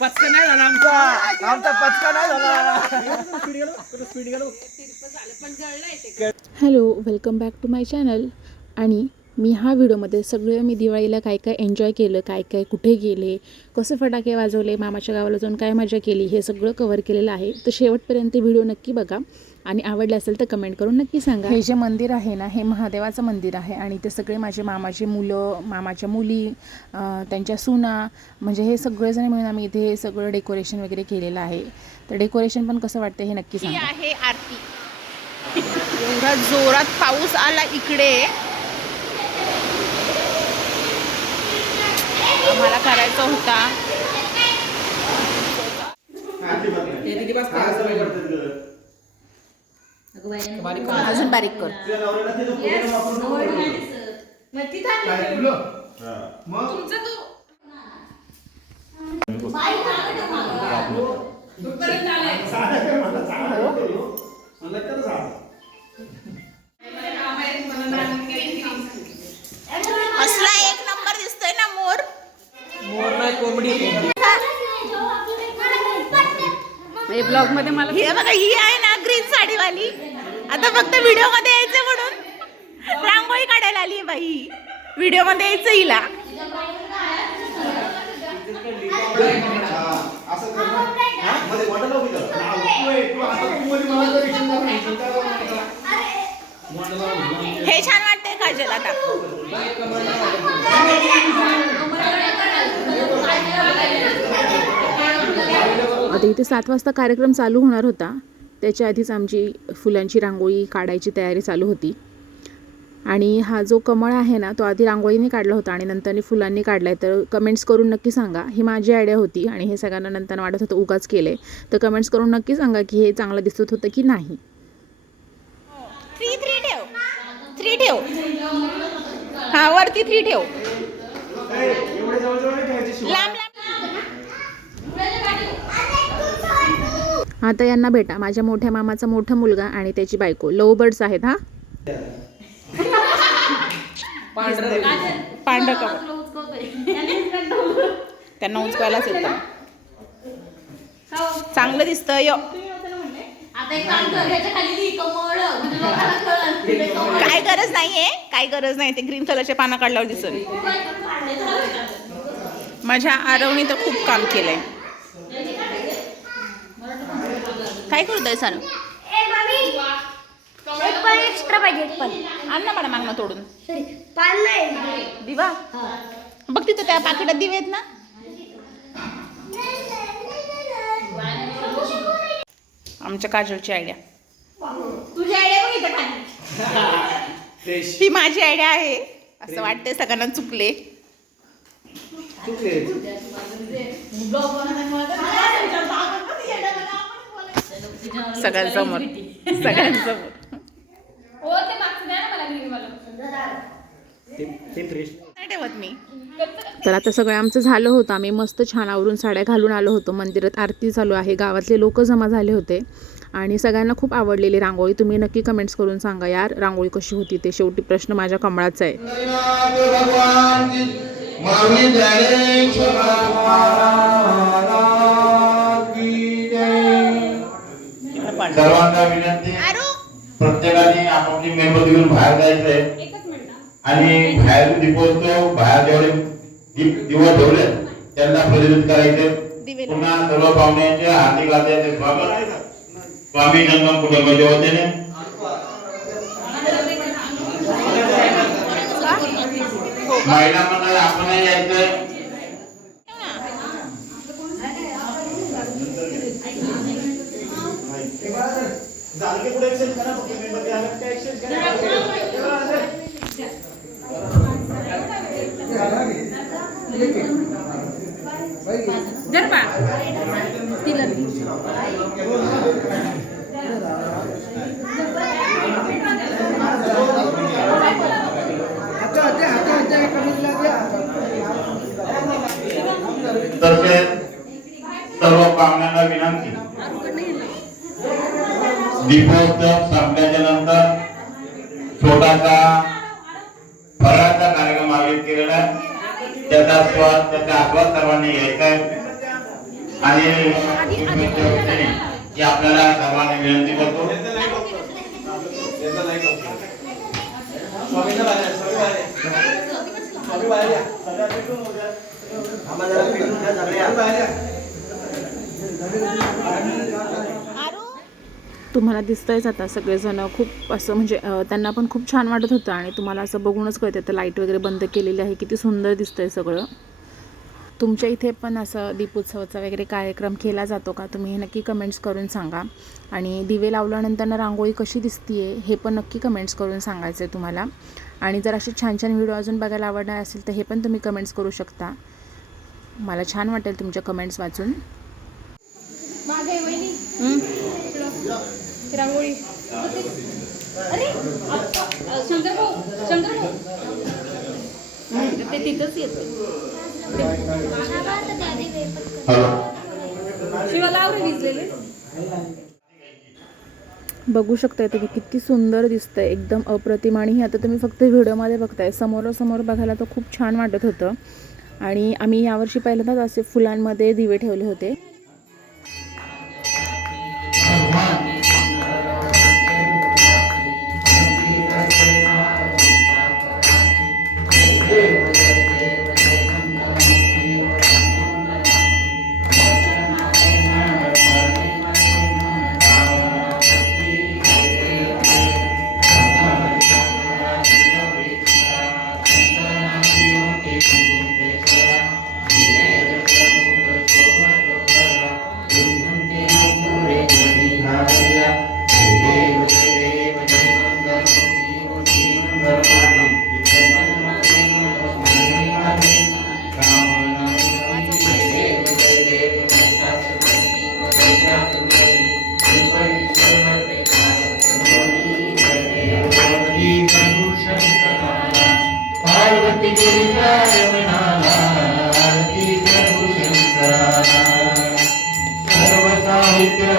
पचका नाही झाला आमचा. आमचा पचका नाही झाला. स्पीड गेलो स्पीड गेलो hello welcome back to my channel. आणि मी हा व्हिडिओमध्ये सगळं मी दिवाळीला काय काय एन्जॉय केलं काय काय कुठे गेले कसे फटाके वाजवले मामाच्या गावाला जाऊन काय मजा केली हे सगळं कवर केलेलं आहे. तर शेवटपर्यंत व्हिडिओ नक्की बघा. आणि आवडले असेल तर कमेंट करून नक्की सांगा. हे जे मंदिर आहे ना हे महादेवाचं मंदिर आहे आणि ते सगळे माझे मामाचे मुलं मामाच्या मुली त्यांच्या सुना म्हणजे हे सगळेजण मिळून आम्ही इथे हे सगळं डेकोरेशन वगैरे केलेलं आहे. तर डेकोरेशन पण कसं वाटतं हे नक्की ही सांगा. आहे आरती. एवढा जोरात पाऊस आला इकडे. आम्हाला करायचा होता. अजून बारीक कर असला एक नंबर दिसतोय ना मोर? मोर नाही कोंबडी ब्लॉगमध्ये मला हे बघा ही आहे ना ग्रीन साडीवाली. आता फक्त व्हिडिओमध्ये यायचं म्हणून. रांगोळी काढायला आली बाई. व्हिडिओमध्ये यायचं हिला. हे छान वाटतंय काजल आता. आता इथे सात वाजता कार्यक्रम चालू होणार होता. त्याच्या आधीच आमची फुलांची रांगोळी काढायची तयारी चालू होती. आणि हा जो कमळ आहे ना तो आधी रांगोळीने काढला होता आणि नंतर फुलांनी काढला आहे तर कमेंट्स करून नक्की सांगा. ही माझी आयडिया होती आणि हे सगळ्यांना नंतर वाटत होतं उगाच केले तर कमेंट्स करून नक्की सांगा की हे चांगलं दिसत होतं की नाही. थ्री थ्री ठेव. थ्री ठेव. हा वरती थ्री ठेव. लांब हां तर यांना भेटा. माझ्या मोठ्या मामाचा मोठा मुलगा आणि त्याची बायको. लव बर्ड्स आहेत हा? पांढरं त्यांना उचकायलाच येतं. चांगलं दिसतं य. काय गरज नाहीये. काय गरज नाही. ते ग्रीन कलरच्या पानं काढल्यावर दिसत माझ्या आरवणी तर खूप काम केलंय. काय करतोय सर एक्स्ट्रा पाहिजे आण ना मला मागणं तोडून. सॉरी पान नाही. दिवा? बघ तिथं त्या पाकिटात दिवे आहेत ना. आमच्या काजलची आयडिया तुझी आयडिया बघ इथं खाली. ही माझी आयडिया आहे. असं वाटतंय सगळ्यांना चुकले. सगळ्यांसमोर. सगळ्यांसमोर. हो ते मागचं द्या ना मला ग्रीन वाला नाही ठेवत मी. तर आता सगळं आमचं झालं होतं. आम्ही मस्त छान आवरून साड्या घालून आलो होतो. मंदिरात आरती चालू आहे. गावातले लोक जमा झाले होते. आणि सगळ्यांना खूप आवडलेली रांगोळी. तुम्ही नक्की कमेंट्स करून सांगा यार रांगोळी कशी होती? ते शेवटी प्रश्न माझ्या कमळाचा आहे. सर्वांना विनंती. प्रत्येकाने आपापली मेणबत्ती घेऊन बाहेर जायचंय. आणि बाहेर दीपोत्सव बाहेर जेवढे दिवस ठेवले त्यांना प्रज्वलित करायचे. पुन्हा सर्व पाहुण्यांचे हार्दिक हार्दिक स्वागत. स्वामी जंगम कुटुंबाच्या वतीने महिला मंडळ आपणही यायचंय. तसेच सर्व पाहुण्यांना विनंती. दीपोत्सव संपल्याच्या नंतर छोटासा फराळाचा कार्यक्रम आयोजित केलेला आहे. त्याचा स्वाद त्याचा आस्वाद सर्वांनी घ्यायचा आहे. आणि आपल्याला सर्वांना विनंती करतो. आम्हाला जरा भेटून घ्या सगळ्या. स्वामी बाहेर या. तुम्हाला दिसतंयच आता सगळेजण खूप असं म्हणजे त्यांना पण खूप छान वाटत होतं आणि तुम्हाला असं बघूनच कळते तर लाइट वगैरे बंद केलेली आहे. किती सुंदर दिसतंय सगळं. तुमच्या इथे पण असं दीपोत्सवाचा वगैरे कार्यक्रम केला जातो का? तुम्ही हे नक्की कमेंट्स करून सांगा. आणि दिवे लावल्यानंतर रांगोळी कशी दिसतीये हे पण नक्की कमेंट्स करून सांगायचं आहे तुम्हाला. आणि जर असे छान छान व्हिडिओ अजून बघायला आवडणार असेल तर हे पण तुम्ही कमेंट्स करू शकता. मला छान वाटेल तुमच्या कमेंट्स वाचून. रांगोळी. अरे शंकर भाऊ शंकर भाऊ. ते तिथंच येतं. हॅलो. शिवाला आवरे भिजलेले बघू शकताय तुम्ही किती सुंदर दिसतंय एकदम अप्रतिम. आणि हे आता तुम्ही फक्त व्हिडिओमध्ये बघताय. समोरासमोर बघायला तर खूप छान वाटत होतं. आणि आम्ही यावर्षी पहिल्यांदाच असे फुलांमध्ये दिवे ठेवले होते. सर्व साहित्य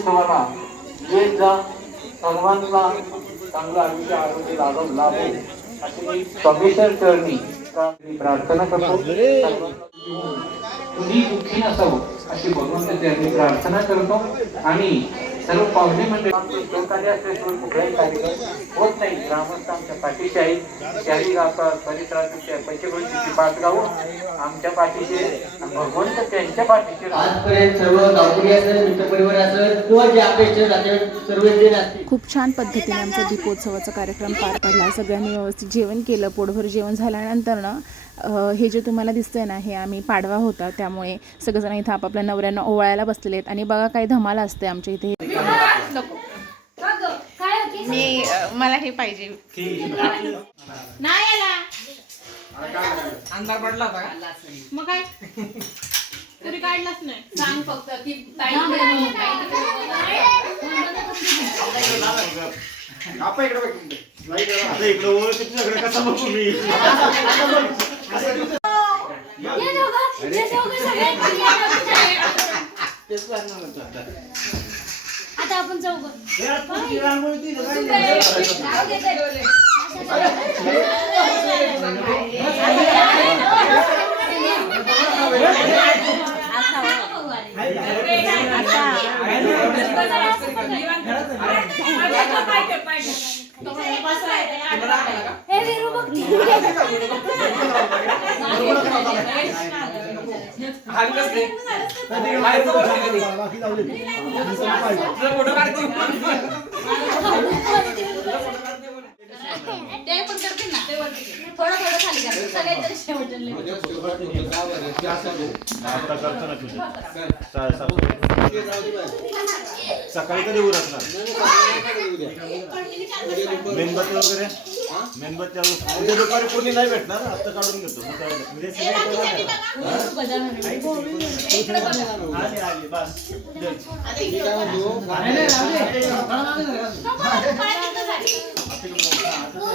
सर्वांना येत जा सर्वांना चांगलं आयुष्य आरोग्य लाभ लाभो अशी मी परमेश्वर प्रार्थना करतो. सर्वांना कुणी दुःखी नसावं अशी भगवंत चरणी प्रार्थना करतो. आणि सर्व पाहुणे मंडळी आमचे सहकार्य असल्याशिवाय कुठलाही कार्यक्रम होत नाही. ग्रामस्थ आमच्या पाठीशी आहेत. त्याही गावात परिसरातील पंचकृषीची पाच गावं आमच्या पाठीशी. भगवंत त्यांच्या पाठीशी. आजपर्यंत सर्व गावकरी असेल मित्रपरिवार असेल किंवा जे आपले इच्छा नातेवाईक सर्व जण असतील. खूप छान पद्धतीने आमचा दीपोत्सवाचा कार्यक्रम पार पडला. सगळ्यांनी व्यवस्थित जेवण केलं. पोटभर जेवण झाल्यानंतर ना हे जे तुम्हाला दिसतंय ना हे आम्ही पाडवा होता. त्यामुळे सगळेजण इथं आपापल्या नवऱ्यांना ओवाळायला बसलेले आहेत. आणि बघा काही धमाल असते आमच्या इथे. काय मी मला हे पाहिजे. नाही आला. अंधार पडला होता का? मग काय? तरी काढलाच नाही. सांग फक्त आपण इकडे बघ. इकडे. कसं बघू मी? ये दोघं, ये दोघं सगळे खाली आले. आता आपण चौघ रांगोळी ती जाऊ दे ते. बाकी जाऊ दे. ते पण करतील ना थोडं थोडं खाली करा सगळ्यात शेवटले आता करतो ना? तुझे सा- सा- सकाळी कधी उरकणार मेणबत्ती वगैरे मेणबत्ती वगैरे उद्या दुपारी कोणी नाही. भेटणार आता काढून घेतो म्हणजे सगळे आले आले बस आज ते मला धुवून दे. ना अरे लहान नाही लग्न करायचं.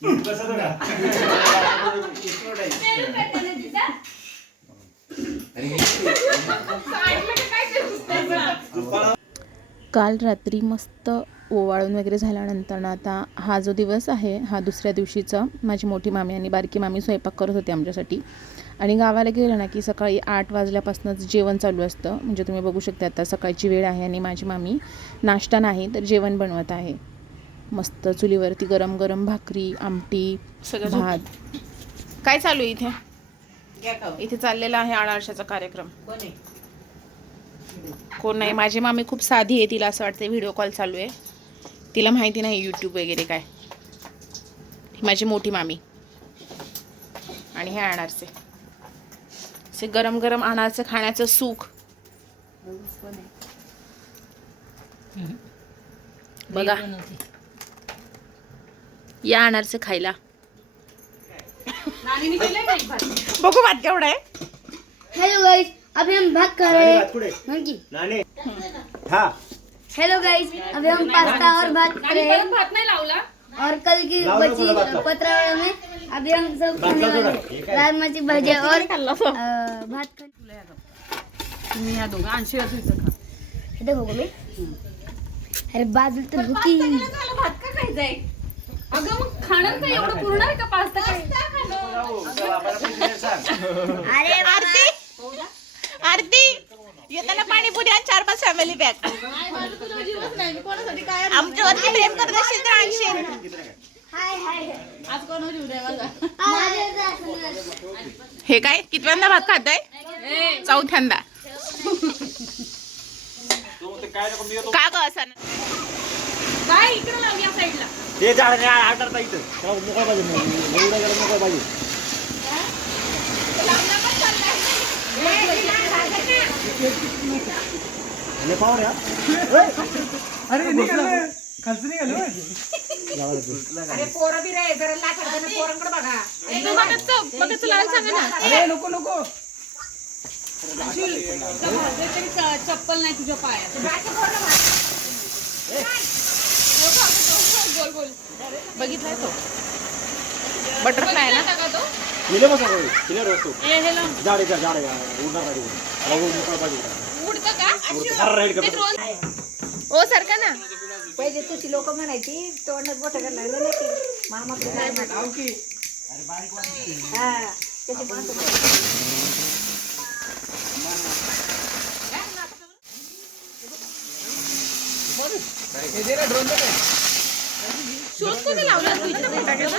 कसं का ऐकलं का काय ते पुस्तक? काल रात्री मस्त ओवाळून वगैरे झाल्यानंतर ना आता हा जो दिवस आहे हा दुसऱ्या दिवशीचा माझी मोठी मामी आणि बारकी मामी स्वयंपाक करत होते आमच्यासाठी. आणि गावाला गेलं ना की सकाळी आठ वाजल्यापासूनच जेवण चालू असतं. म्हणजे तुम्ही बघू शकता आता सकाळची वेळ आहे आणि माझी मामी नाश्ता नाही तर जेवण बनवत आहे. मस्त चुलीवरती गरम गरम भाकरी आमटी भात. काय चालू आहे इथे? इथे चाललेला आहे आळारशाचा कार्यक्रम. कोण नाही माझी मामी खूप साधी आहे तिला असं वाटतं व्हिडिओ कॉल चालू आहे. तिला माहिती नाही यूट्यूब वगैरे काय. ही माझी मोठी मामी. आणि हे अनारसे. असे गरम गरम अनारसे खाण्याचं सुख. बघा. या अनारसे खायला. नानीने केलंय ना एक भात. बघू भात केवढा आहे. हेलो गाइस अभी हम भाग कर रहे हैं कुठे? मंकी नाणे हा. हेलो गाइस अभी हम पास्ता और भात कर। रहे हैं भात नाही लावला? और कल की बची। पत्रावड़ा में अभी हम सब खाने वाले। थोड़ा। हैं। राजमा की भाजी और भात खाने तुम्ही ह्या दोघं. ऐंशी वर्षाचं खा. हे देखो मी. अरे बाजू तर होती भात का खायचंय? अगं मग खाणार काय एवढं पुरणार आहे का पास्ता अरे आरती? आरती? येताना पाणीपुरी आणि चार पाच फॅमिली पॅक आमच्यावरती प्रेम करत असेल तर आणशील. हे काय कितव्यांदा भात खाताय? चौथ्यांदा. का ग असं काय इकडे लाव या साईडला ते झाड नाही आडता इथं. त्यावर मोकळा पाहिजे एवढा जरा मोकळा पाहिजे हे या अरे पोरं बी रे जरा लाकडं दे पोरांकडे बघा. तू बघत चल बघत चल सांगा ना. अरे नको नको. चप्पल नाही तुझ्या पायात. गोल गोल बघितलाय तो. बटरफ्लाय ना? तो? किले बसा किले रोजतो ए हेलो झाड का झाड का उडणार पाहिजे मोकळा पाहिजे उडतं का? फार राईड करतो. ओ सारखा ना. पहिले तुझी लोक म्हणायची तोंडात बोट लागलं नाही की? मामा काय म्हणा हा त्याची माणसं शोध कुठे लावला? तू इथे फटाक्याचा?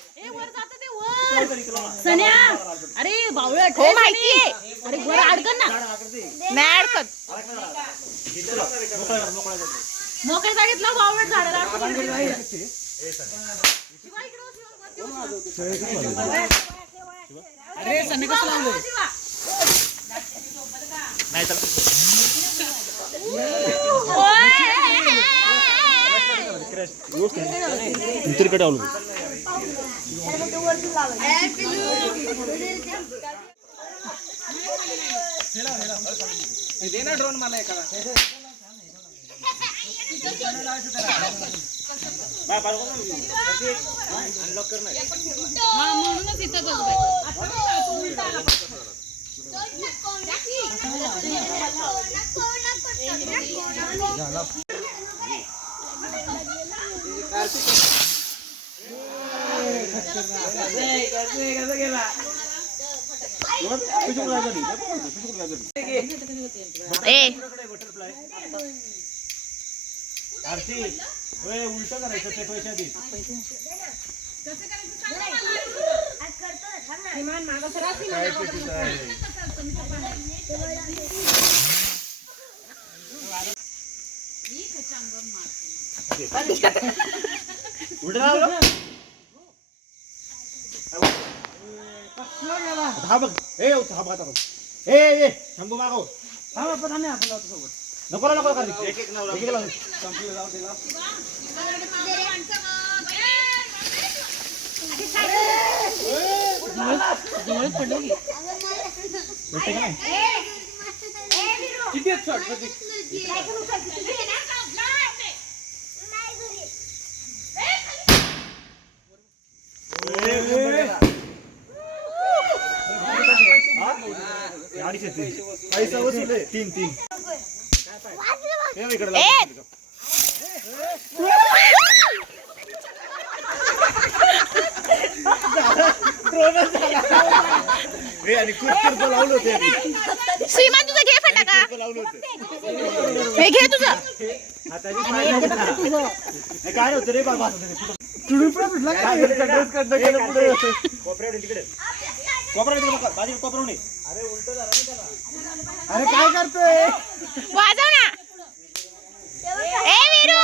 आरू आरू हो माहितीये अरे वर अडकन ना. नाही अडकत. मोकळ्या जागेतला वावळ झाडाला तिकडे आलो ए आरती उलट करायचं ते पैसे आधी उलट हा बघ ए हा बघ आता बघ. ए शंभू मागव हा आपण आम्ही आपण लावतो सोबत नको नको कर एक एक नाव एक एक लाव. संपलं जाऊ दे लाव. भेटते का नाही? किती आहेत shot प्रतीक? ए, ए, ए. हा? हे अडीचशे तीन. पैसा वसूल आहे. तीन तीन हे इकडे लाव. ए हे आणि खूप किरकोळ लावलं होते आधी. श्रीमान तुझं घे फटाका किरकोळ लावलं होते हे घे तुझं पाय. हे काय होतं रे बाबा? कोपऱ्यावर तिकडे कोपऱ्यावर तिकडे बघा. बाजूला कोपऱ्यावर नाही. अरे उलट झालं ना त्याला. अरे काय करतोय? वाजव ना. ए वीरू.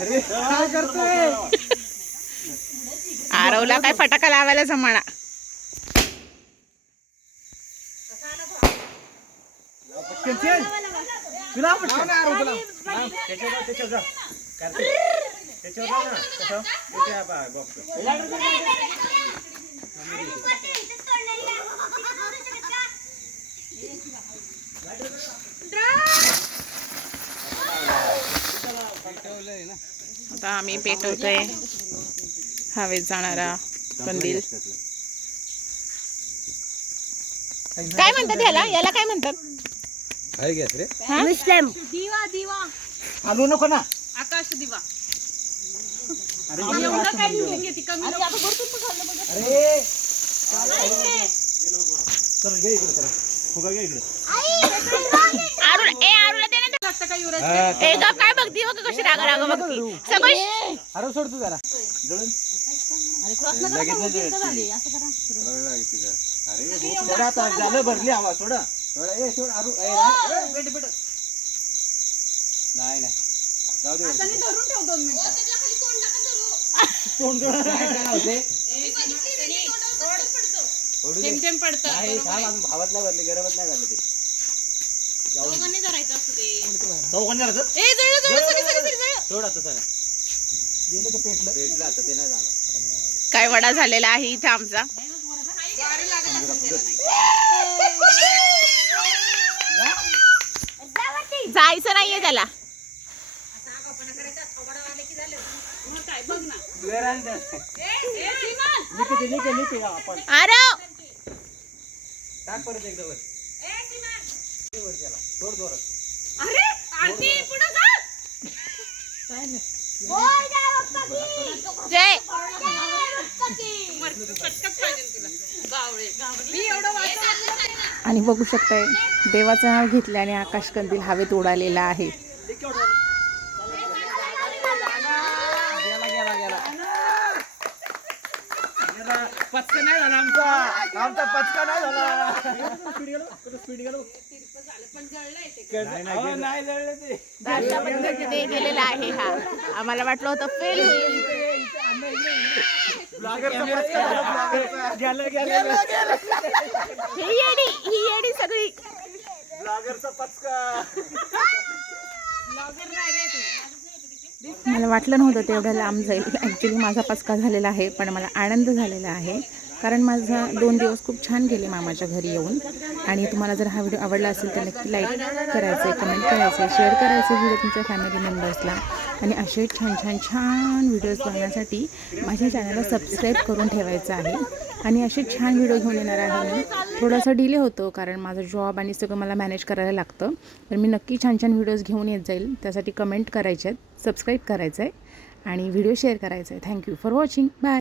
अरे काय करतोय? आरवला काय फटाका लावायला जमाना पटकन चल. तुला पटकन. हा, त्याच्यावर जा, त्याच्यावर जा. कार्तिक, त्याच्यावर जा ना. कसं? इथे हा पहा, box. आता आम्ही पेटवतोय हवेत जाणारा कंदील काय म्हणतात याला याला काय म्हणतात दिवा दिवा. हलवू नको ना. आकाश दिवा. अरे एवढं काय निघून घेते कमी अरे चल घे इकडे चला फुगा घे इकडे. आरुल ए आरुला दे ना लागतं का युवराज ए गप काय बघती? बघ कशी राग राग बघती. सगळं अरे सोड तू जरा. जळून आता झालं भरली हवा सोडा. सोडा ए सोड अरू ए नाही, ए, बेट बेट नाही नाही. जाऊ दे त्यांनी धरून ठेव दोन मिनिटं. तोंड जोडा. काय काय होते. थेंब थेंब पडतं. नाही थांब अजून भावात नाही भरली गरमच नाही झालं ते. दोघांनी धरायचं असतं ते चौघांनी राहतं? ए जळलं जळलं सगळी सगळी सगळी जळलं. सोड आता सगळं. गेलं का पेटलं. पेटलं आता ते नाही झालं. काय वडा झालेला आहे इथे आमचा. त्याला जायचं नाहीये त्याला. अरे जय. आणि बघू शकताय देवाचं नाव घेतल्याने आकाश कंदील हवेत उडालेला आहे. गेलेला आहे हा. आम्हाला वाटलं होतं फेल होईल. ही येडी ही येडी सगळी. मला वाटलं नव्हतं तेवढ्या लांब जाईल. ॲक्च्युली माझा पचका झालेला आहे पण मला आनंद झालेला आहे. कारण माझा दोन दिवस खूप छान गेले मामाच्या घरी येऊन. आणि तुम्हाला जर हा व्हिडिओ आवडला असेल तर नक्की लाईक करायचे कमेंट करायचे शेअर करायचे व्हिडिओ तुमच्या फॅमिली मेंबर्सला आणि असे छान छान छान व्हिडिओज बघण्यासाठी माझ्या चॅनलला सबस्क्राईब करून ठेवायचं आहे. आणि असे छान व्हिडिओ घेऊन येणार आहे मी. थोडासा डिले होतो कारण माझा जॉब आणि सगळं मला मॅनेज करायला लागतं. तर मी नक्की छान छान व्हिडिओज घेऊन येत जाईल. त्यासाठी कमेंट करायचे आहेत सबस्क्राईब करायचं आहे आणि व्हिडिओ शेअर करायचा आहे थँक्यू फॉर वॉचिंग बाय